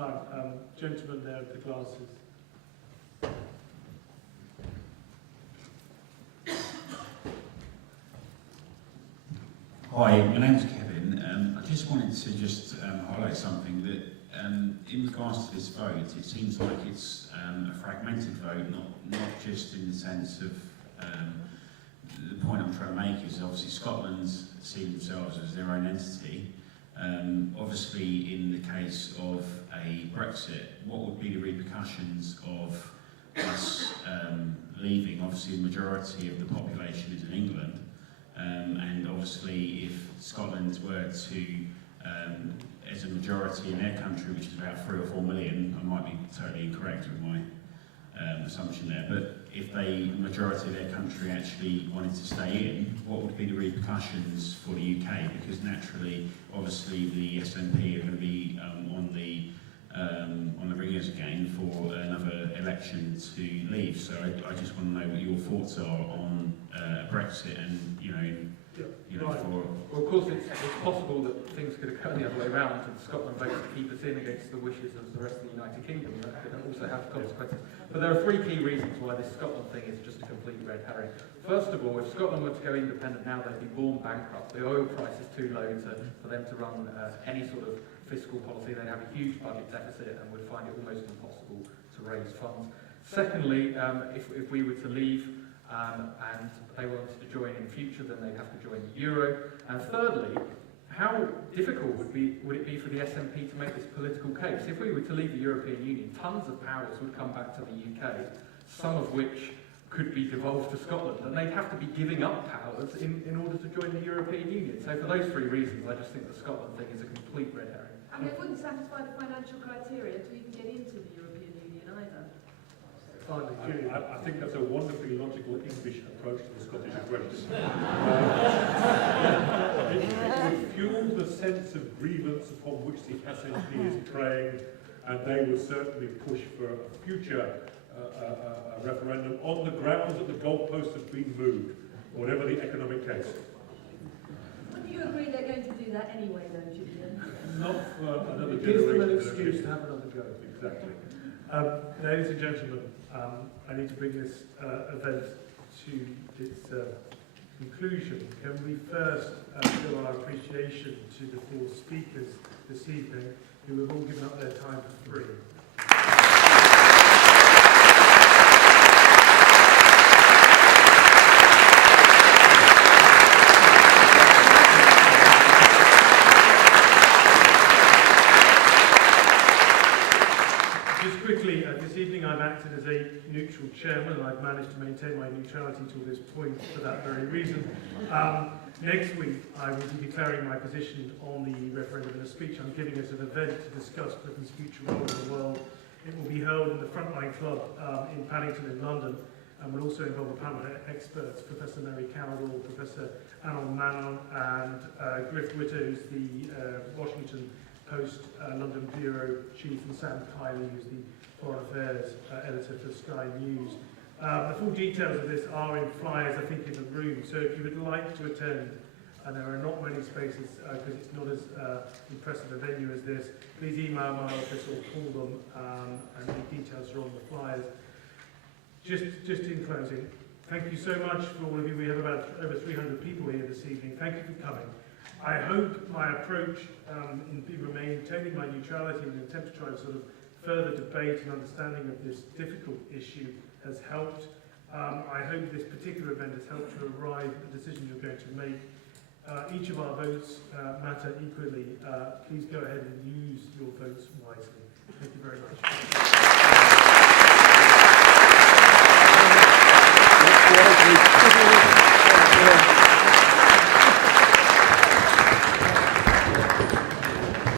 time. Gentleman there with the glasses. Hi, my name's Kevin. I just wanted to highlight something that in regards to this vote, it seems like it's a fragmented vote, not just in the sense of the point I'm trying to make is obviously Scotland see themselves as their own entity. Obviously, in the case of a Brexit, what would be the repercussions of us leaving? Obviously, the majority of the population is in England, and obviously, if Scotland were to, as a majority in their country, which is about 3 or 4 million, I might be totally incorrect with my assumption there, but if the majority of their country actually wanted to stay in, what would be the repercussions for the UK? Because naturally, obviously, the SNP are going to be on the ringers again for another election to leave. So I just want to know what your thoughts are on Brexit and Right. Well, of course, it's possible that things could occur the other way around, and Scotland votes to keep us in against the wishes of the rest of the United Kingdom. That could also have consequences. But there are 3 key reasons why this Scotland thing is just a complete red herring. First of all, if Scotland were to go independent now, they'd be born bankrupt. The oil price is too low for them to run any sort of fiscal policy. They'd have a huge budget deficit and would find it almost impossible to raise funds. Secondly, if we were to leave, and they wanted to join in future, then they'd have to join the euro. And thirdly, how difficult would it be for the SNP to make this political case? If we were to leave the European Union, tons of powers would come back to the UK, some of which could be devolved to Scotland, and they'd have to be giving up powers in order to join the European Union. So for those 3 reasons, I just think the Scotland thing is a complete red herring. And it wouldn't satisfy the financial criteria to even get into the European Union either. I think that's a wonderfully logical English approach to the Scottish question. It would fuel the sense of grievance upon which the SNP is preying, and they would certainly push for a future referendum on the grounds that the goalposts have been moved, whatever the economic case. Wouldn't you agree they're going to do that anyway, though, Julian? Not for another It gives them an generation. excuse to have another go. Exactly. Ladies and gentlemen, I need to bring this event to its conclusion. Can we first show our appreciation to the 4 speakers this evening who have all given up their time for free? Just quickly, this evening I've acted as a neutral chairman, and I've managed to maintain my neutrality to this point for that very reason. Next week I will be declaring my position on the referendum in a speech I'm giving at an event to discuss Britain's future role in the world. It will be held in the Frontline Club in Paddington in London, and will also involve a panel of experts, Professor Mary Cowdall, Professor Anon Manon, and Griff Witter, who's the Washington Post London Bureau Chief, and Sam Kiley, who's the Foreign Affairs Editor for Sky News. The full details of this are in flyers, I think, in the room, so if you would like to attend, and there are not many spaces because it's not as impressive a venue as this, please email my office or call them, and the details are on the flyers. Just in closing, thank you so much for all of you. We have about over 300 people here this evening. Thank you for coming. I hope my approach in maintaining my neutrality in an attempt to try and sort of further debate and understanding of this difficult issue has helped. I hope this particular event has helped to arrive at the decision you're going to make. Each of our votes matter equally. Please go ahead and use your votes wisely. Thank you very much.